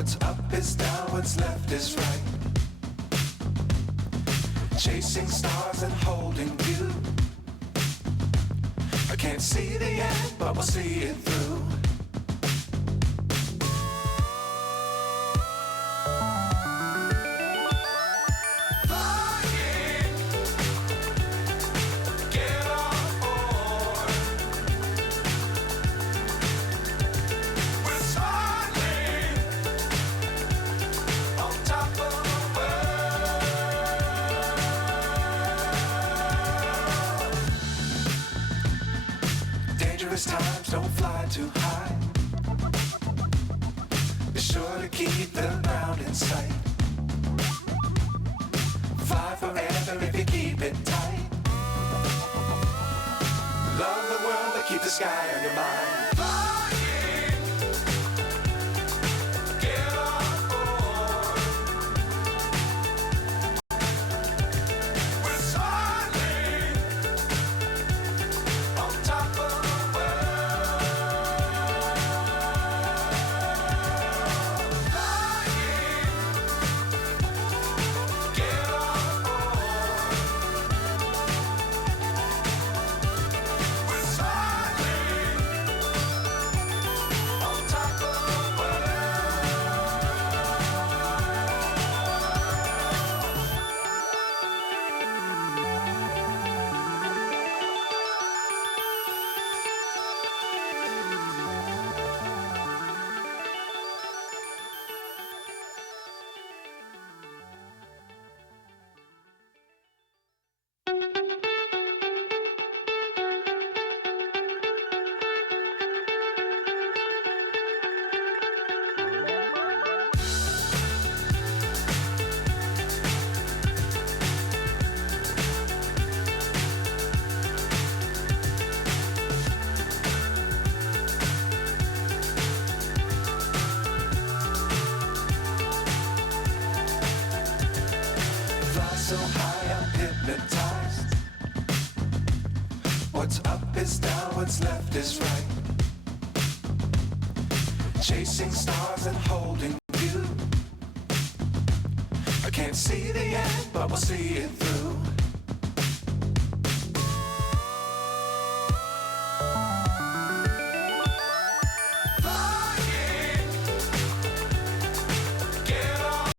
What's up is down, what's left is right. Chasing stars and holding you. I can't see the end, but we'll see it through. Times don't fly too high. Be sure to keep the ground in sight. Fly forever if you keep it tight. Love the world but keep the sky on your mind. So high I'm hypnotized. What's up is down, what's left is right. Chasing stars and holding you. I can't see the end, but we'll see it through.